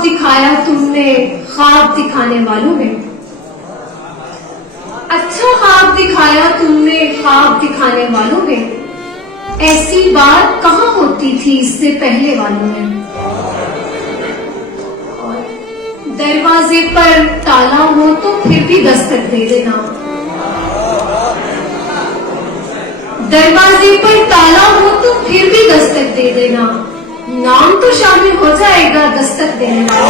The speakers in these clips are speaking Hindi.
ख्वाब दिखाया तुमने ख्वाब दिखाने वालों में, अच्छा ख्वाब दिखाया तुमने ख्वाब दिखाने वालों में, ऐसी बात कहाँ होती थी इससे पहले वालों में। और दरवाजे पर ताला हो तो फिर भी दस्तक दे देना, दरवाजे पर ताला हो तो फिर भी दस्तक दे देना, नाम तो शामिल हो जाएगा दस्तक देने वाला।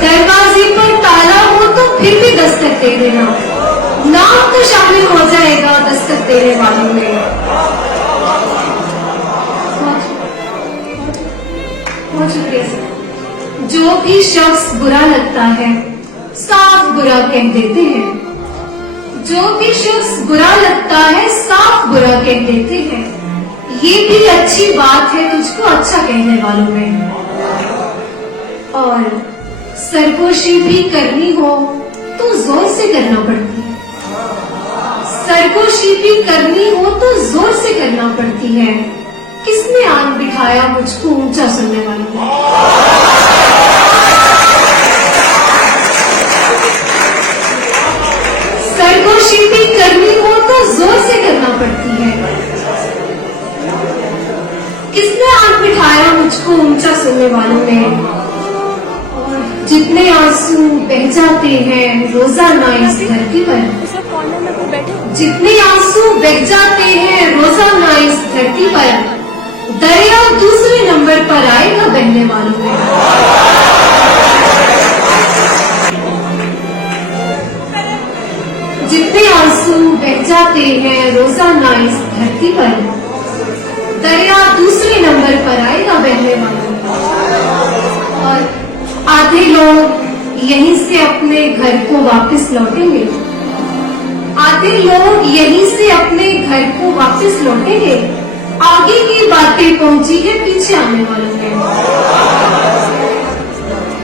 दरवाजे पर ताला हो तो फिर भी दस्तक दे देना, नाम तो शामिल हो जाएगा दस्तक देने वालों में। बहुत शुक्रिया सर। जो भी शख्स बुरा लगता है साफ बुरा कह देते हैं, जो भी शख्स बुरा लगता है साफ बुरा कह देते हैं, ये भी अच्छी बात है तुझको अच्छा कहने वालों में। और सरगोशी भी करनी हो तो जोर से करना पड़ती है, सरगोशी भी करनी हो तो जोर से करना पड़ती है, किसने आन बिठाया मुझको ऊंचा सुनने वालों में। सरगोशी भी करनी हो तो जोर से करना पड़ती है, किसने आन बिठाया मुझको ऊंचा सुनने वालों में। जितने आंसू बह जाते हैं रोजाना इस धरती पर, जितने आंसू बह जाते हैं रोजाना इस धरती पर, दरिया दूसरे नंबर पर आएगा बहने वालों में। जितने आंसू बह जाते हैं रोजाना इस धरती पर, दरिया दूसरे नंबर पर आएगा बहने वालों में। और आधे लोग यहीं से अपने घर को वापस लौटेंगे, आधे लोग यहीं से अपने घर को वापस लौटेंगे, आगे की बातें पहुंची है पीछे आने वालों में।